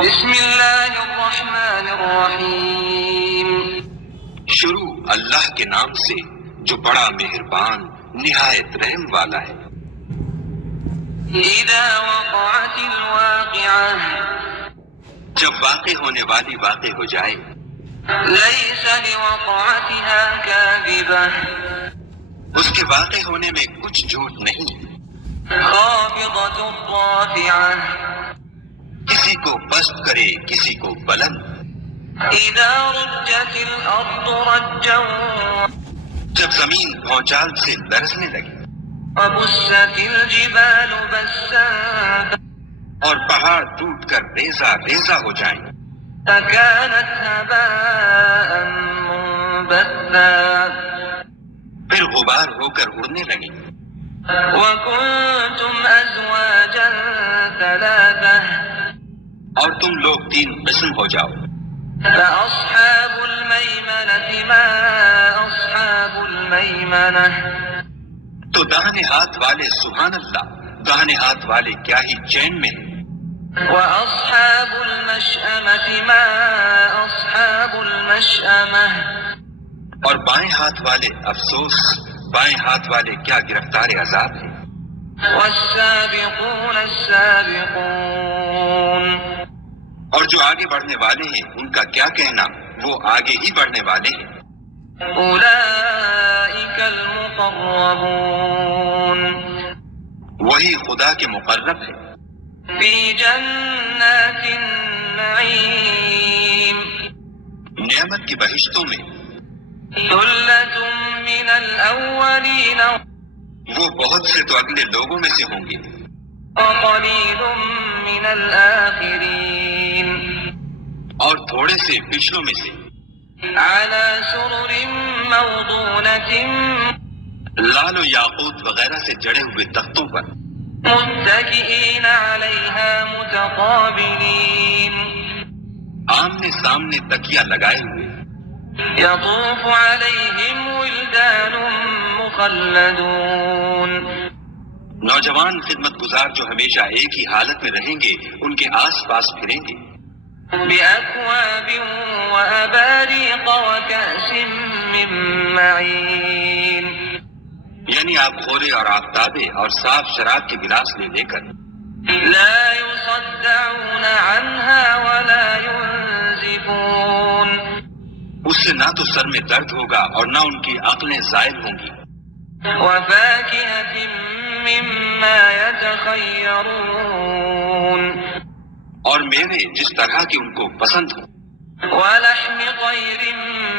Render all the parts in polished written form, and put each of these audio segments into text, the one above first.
بسم اللہ الرحمن الرحیم، شروع اللہ کے نام سے جو بڑا مہربان نہایت رحم والا ہے۔ اذا وقعت الواقعہ، جب واقع ہونے والی واقع ہو جائے، لیس لوقعتها کاذبہ، اس کے واقع ہونے میں کچھ جھوٹ نہیں، خافضۃ رافعہ، کسی کو پست کرے کسی کو بلند، اذا رجت الارض رجا جب زمین بھونچال سے لرزنے لگی وبست الجبال بسا اور پہاڑ ٹوٹ کر ریزہ ریزہ ہو جائیں فكانت هباء منبثا، پھر غبار ہو کر اڑنے لگی، وكنتم أزواجا ثلاثة اور تم لوگ تین قسم ہو جاؤ، فأصحاب الميمنة ما أصحاب الميمنة، تو داہنے ہاتھ والے سبحان اللہ، داہنے ہاتھ والے کیا ہی چین میں ہیں، وأصحاب المشأمة ما أصحاب المشأمة، اور بائیں ہاتھ والے افسوس، بائیں ہاتھ والے کیا گرفتار عذاب ہیں، والسابقون السابقون، اور جو آگے بڑھنے والے ہیں ان کا کیا کہنا، وہ آگے ہی بڑھنے والے ہیں، أولئك المقربون، وہی خدا کے مقرب ہیں، في جنات النعيم، نعمت کی بہشتوں میں، ثلة من الأولين وہ بہت سے تو اگلے لوگوں میں سے ہوں گے وقليل من الآخرين، اور تھوڑے سے پچھلوں میں سے، على سرر موضونة لال و یاقوت وغیرہ سے جڑے ہوئے تختوں پر، متكئين عليها متقابلين، آمنے سامنے تکیہ لگائے ہوئے، يطوف عليهم ولدان مخلدون، نوجوان خدمت گزار جو ہمیشہ ایک ہی حالت میں رہیں گے ان کے آس پاس پھریں گے، بأكواب وأباريق وكأس من معين، یعنی آپ خورے اور آفتابے اور صاف شراب کے گلاس لے لے کر، لا يصدعون عنها ولا ينزفون، اس سے نہ تو سر میں درد ہوگا اور نہ ان کی عقلیں زائل ہوں گی، وفاكهة مما يتخيرون، اور میوے جس طرح کے ان کو پسند ہوں، ولحم طير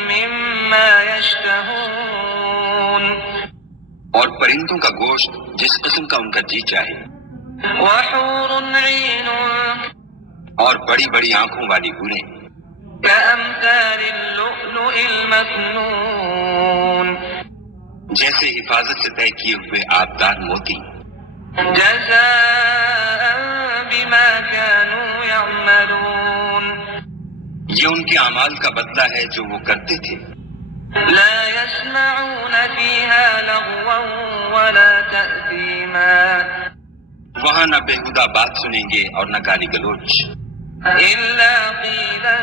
مما يشتهون، اور پرندوں کا گوشت جس قسم کا ان کا جی چاہے، وحور عين اور بڑی بڑی آنکھوں والی ہوریں كأمثال اللؤلؤ المكنون، جیسے حفاظت سے طے کیے ہوئے آبدار موتی، جزاء بما كانوا يعملون، یہ ان کے اعمال کا بدلہ ہے جو وہ کرتے تھے، لا يسمعون فيها لغوا ولا تأثيما، وہاں نہ بےہودہ بات سنیں گے اور نہ گالی گلوچ، إلا قيلا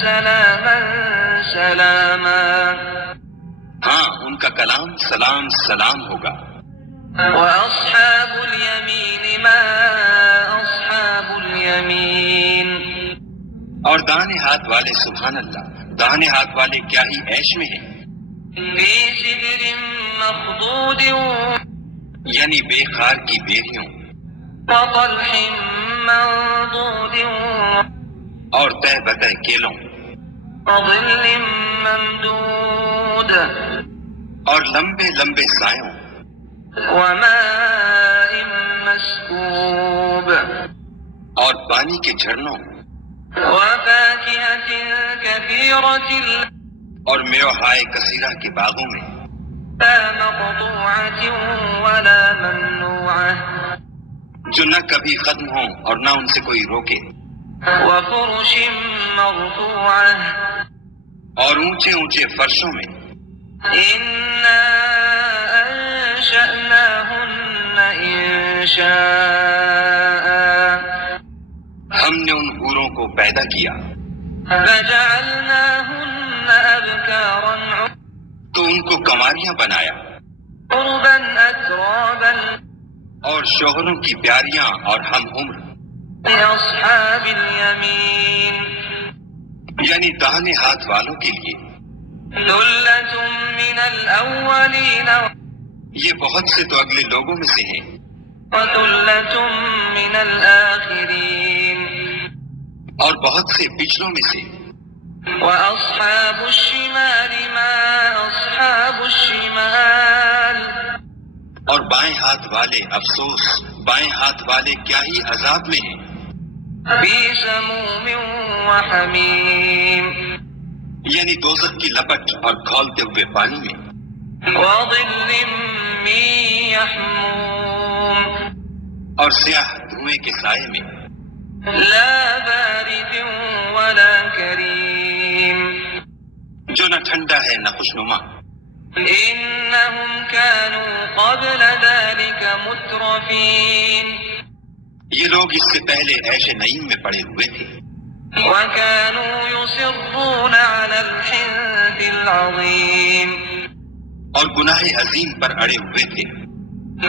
سلاما سلاما، ہاں ان کا کلام سلام سلام ہوگا، وأصحاب اليمين ما أصحاب اليمين، اور داہنے ہاتھ والے سبحان اللہ، داہنے ہاتھ والے کیا ہی عیش میں ہیں، في سدر مخضود یعنی بے خار کی بیریوں وطلح منضود اور تہ بتہ کیلوں وظل ممدود اور لمبے لمبے سایوں وماء مسكوب اور پانی کے جھرنوں وفاكهة كثيرة اور میوہائے کثیرہ کے باغوں میں، لا مقطوعة ولا ممنوعة، جو نہ کبھی ختم ہوں اور نہ ان سے کوئی روکے، وفرش مرفوعة، اور اونچے اونچے فرشوں میں، إنا أنشأناهن إنشاء، ہم نے ان حوروں کو پیدا کیا فجعلناهن أبكارا تو ان کو کنواریاں بنایا عربا أترابا اور شوہروں کی پیاریاں اور ہم عمر، لأصحاب اليمين یعنی داہنے ہاتھ والوں کے لیے۔ ثلة من الأولين یہ بہت سے تو اگلے لوگوں میں سے ہیں وثلة من الآخرين اور بہت سے پچھلوں میں سے۔ وأصحاب الشمال ما أصحاب الشمال اور بائیں ہاتھ والے افسوس، بائیں ہاتھ والے کیا ہی عذاب میں ہیں، في سموم وحميم یعنی دوزخ کی لپٹ اور کھولتے ہوئے پانی میں، وظل من يحموم اور سیاہ دھوئیں کے سائے میں، لا بارد ولا كريم جو نہ ٹھنڈا ہے نہ خوشنما۔ إنهم كانوا قبل ذلك مترفين یہ لوگ اس سے پہلے عیش نعیم میں پڑے ہوئے تھے وكانوا يصرون على الحنث العظيم اور گناہ عظیم پر اڑے ہوئے تھے،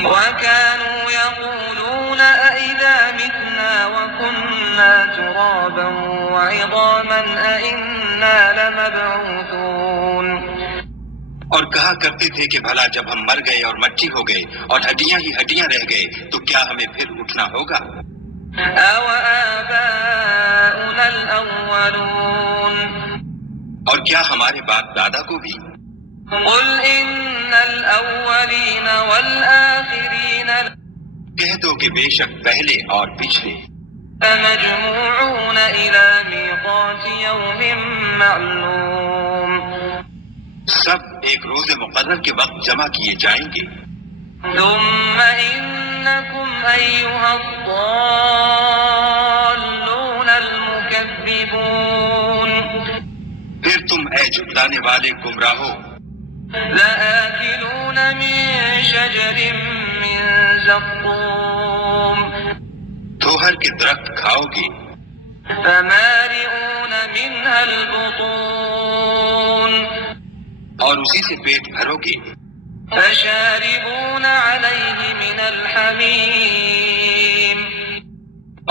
وكانوا يقولون أئذا متنا وكنا ترابا وعظاما أئنا لمبعوثون اور کہا کرتے تھے کہ بھلا جب ہم مر گئے اور مٹی ہو گئے اور ہڈیاں ہی ہڈیاں رہ گئے تو کیا ہمیں پھر اٹھنا ہوگا؟ أَوَآبَاؤُنَا الْأَوَّلُونَ اور کیا ہمارے باپ دادا کو بھی؟ قُلْ إِنَّ الْأَوَّلِينَ وَالْآخِرِينَ کہہ دو کہ بے شک پہلے اور پچھلے لَمَجْمُوعُونَ إِلَى مِيقَاتِ يَوْمٍ مَّعْلُومٍ سب ایک روز مقرر کے وقت جمع کیے جائیں گے۔ ثم إنكم أيها الضالون المكذبون پھر تم اے جھٹلانے والے گمراہو لآكلون من شجر من زقوم دھوہر کے درخت کھاؤ گے فمالئون منها البطون اور اسی سے پیٹ بھرو گے فشاربون عليه من الحميم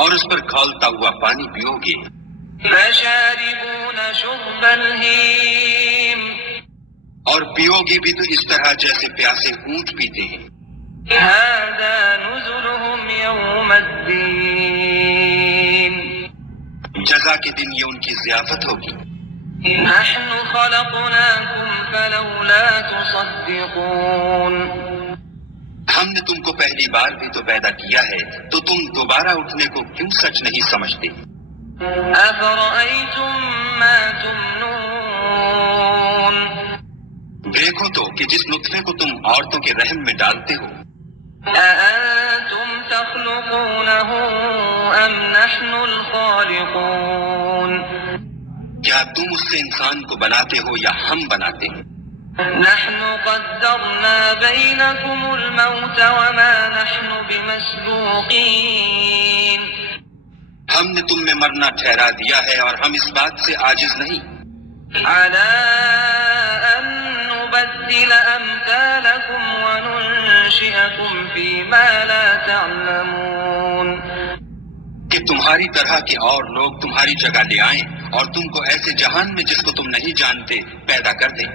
اور اس پر کھولتا ہوا پانی پیو گے فشاربون شرب الهيم اور پیو گے بھی تو اس طرح جیسے پیاسے اونٹ پیتے ہیں۔ هذا نزلهم يوم الدين جزا کے دن یہ ان کی ضیافت ہوگی۔ نحن خلقناكم فلولا تصدقون ہم نے تم کو پہلی بار بھی تو پیدا کیا ہے تو تم دوبارہ اٹھنے کو کیوں سچ نہیں سمجھتے؟ أفرأيتم ما تمنون دیکھو تو کہ جس نطفے کو تم عورتوں کے رحم میں ڈالتے ہو، أأنتم تخلقونه أم نحن الخالقون کیا تم اس سے انسان کو بناتے ہو یا ہم بناتے ہیں؟ نحن قدرنا بينكم الموت وما نحن بمسبوقين ہم نے تم میں مرنا ٹھہرا دیا ہے اور ہم اس بات سے عاجز نہیں على أن نبدل أمثالكم وننشئكم فيما لا تعلمون کہ تمہاری طرح کے اور لوگ تمہاری جگہ لے آئیں اور تم کو ایسے جہان میں جس کو تم نہیں جانتے پیدا کر دیں۔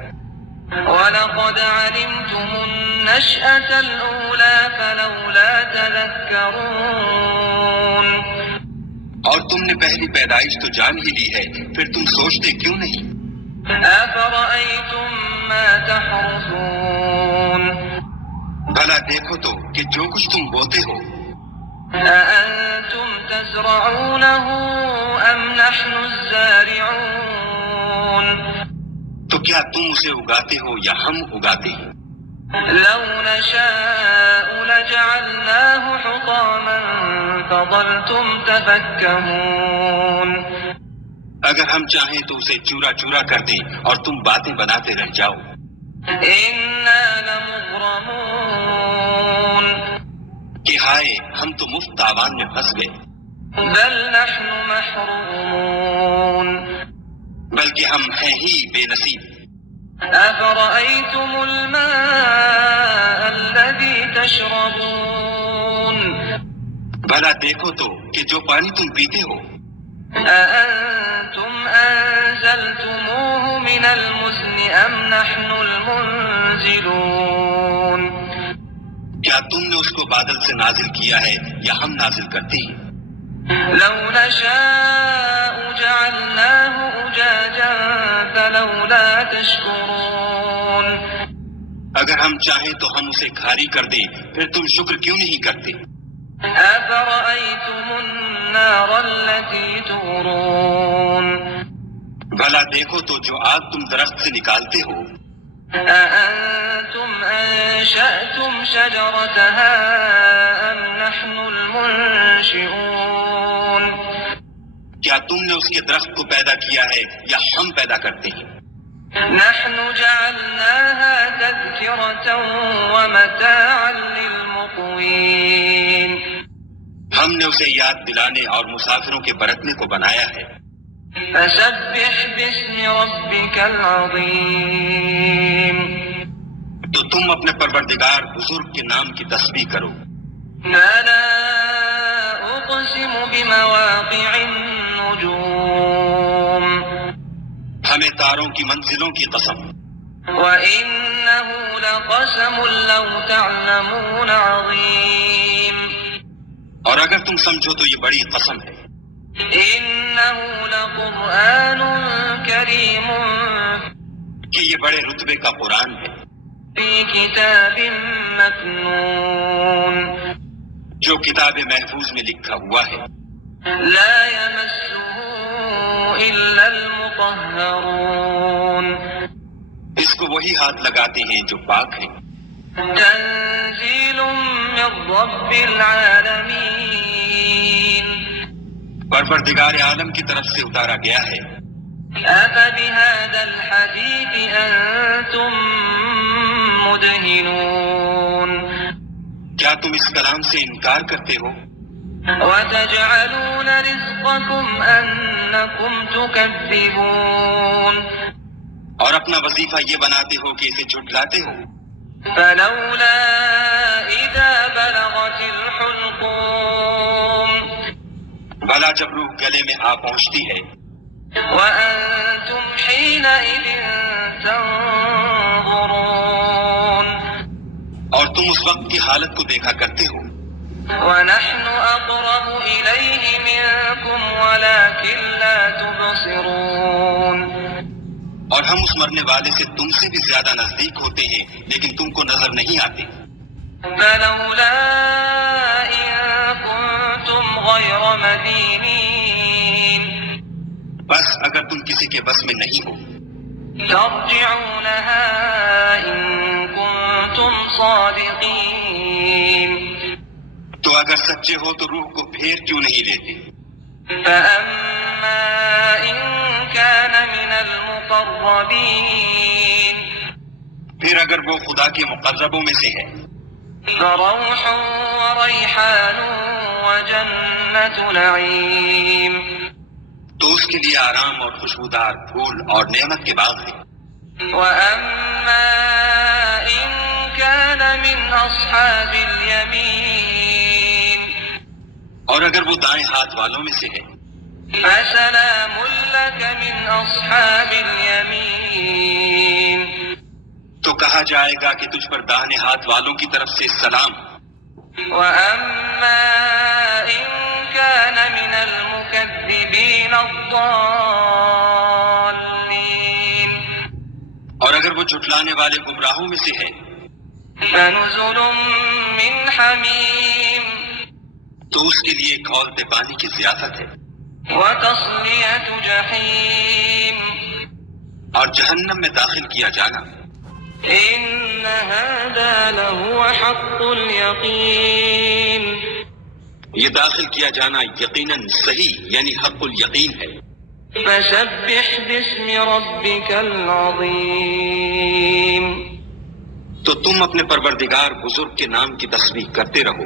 وَلَقَدْ عَلِمْتُمُ النَّشْأَةَ الْأُولَى فَلَوْلَا تَذَكَّرُونَ اور تم نے پہلی پیدائش تو جان ہی لی ہے، پھر تم سوچتے کیوں نہیں؟ أَفَرَأَيْتُم مَّا تَحْرُثُونَ بھلا دیکھو تو کہ جو کچھ تم بوتے ہو، أَأَنتُمْ تَزْرَعُونَهُ أَمْ نَحْنُ الزَّارِعُونَ تو کیا تم اسے اگاتے ہو یا ہم اگاتے ہیں؟ لَوْ نَشَاءُ لَجَعَلْنَاهُ حُطَامًا فَظَلْتُمْ تَفَكَّهُونَ اگر ہم چاہیں تو اسے چورا چورا کر دیں اور تم باتیں بناتے رہ جاؤ۔ إِنَّا لَمُغْرَمُونَ کہ ہائے ہم تو مفت تاوان میں پھنس گئے۔ بل نحن محرومون بلکہ ہم ہیں ہی بے نصیب. أفرأيتم الماء الذي تشربون بھلا دیکھو تو کہ جو پانی تم پیتے ہو أأنتم أنزلتموه من المزن أم نحن المنزلون کیا تم نے اس کو بادل سے نازل کیا ہے یا ہم نازل کرتے ہیں؟ لو نشاء جعلناه أجاجا فلولا تشكرون اگر ہم چاہیں تو ہم اسے کھاری کر دیں، پھر تم شکر کیوں نہیں کرتے؟ أفرأيتم النار التي تورون بھلا دیکھو تو جو آگ تم درخت سے نکالتے ہو أأنتم أنشأتم شجرتها أم نحن المنشئون کیا تم نے اس کے درخت کو پیدا کیا ہے یا ہم پیدا کرتے ہیں؟ نحن جعلناها تذكرة ومتاعا للمقوين ہم نے اسے یاد دلانے اور مسافروں کے برتنے کو بنایا ہے. فسبح باسم ربك العظيم تو تم اپنے پروردگار بزرگ کے نام کی تسبیح کرو. فلا أقسم بمواقع النجوم ہمیں تاروں کی منزلوں کی قسم. وإنه لقسم لو تعلمون عظيم اور اگر تم سمجھو تو یہ بڑی قسم ہے. إنه لقرآن كريم کہ یہ بڑے رتبے کا قرآن ہے في كتاب مكنون جو کتاب محفوظ میں لکھا ہوا ہے. لا يمسه إلا المطهرون اس کو وہی ہاتھ لگاتے ہیں جو پاک ہیں. تنزيل من رب العالمين پروردگار عالم کی طرف سے اتارا گیا ہے. أفبهذا الحديث أنتم مدهنون کیا تم اس کلام سے انکار کرتے ہو؟ وتجعلون رزقكم أنكم تكذبون اور اپنا وظیفہ یہ بناتے ہو کہ اسے جھٹلاتے ہو. فلولا إذا بلغت الحلقوم بھلا جب روح گلے میں آ پہنچتی ہے وأنتم حينئذ تنظرون اور تم اس وقت کی حالت کو دیکھا کرتے ہو. ونحن أقرب إليه منكم ولكن لا تبصرون اور ہم اس مرنے والے سے تم سے بھی زیادہ نزدیک ہوتے ہیں لیکن تم کو نظر نہیں آتے. فلولا إن كنتم غير مدينين بس اگر تم کسی کے بس میں نہیں ہو ترجعونها إن كنتم صادقين تو اگر سچے ہو تو روح کو پھیر کیوں نہیں لیتے؟ فأما إن كان من المقربين پھر اگر وہ خدا کے مقربوں میں سے ہے فروح وريحان وجنة نعيم تو اس کے لیے آرام اور خوشبودار پھول اور نعمت کے باغ ہیں. وأما إن كان من أصحاب اليمين اور اگر وہ دائیں ہاتھ والوں میں سے ہے فسلام لك من أصحاب اليمين تو کہا جائے گا کہ تجھ پر داہنے ہاتھ والوں کی طرف سے سلام. وأما إن كان من المكذبين الضالين اور اگر وہ جھٹلانے والے گمراہوں میں سے ہے فنزل من حميم تو اس کے لیے کھولتے پانی کی ضیافت ہے وتصلية جحيم اور جہنم میں داخل کیا جانا. إن هذا لهو حق اليقين یہ داخل کیا جانا یقیناً صحیح یعنی حق الیقین ہے. فسبح باسم ربك العظيم تو تم اپنے پروردگار بزرگ کے نام کی تسبیح کرتے رہو.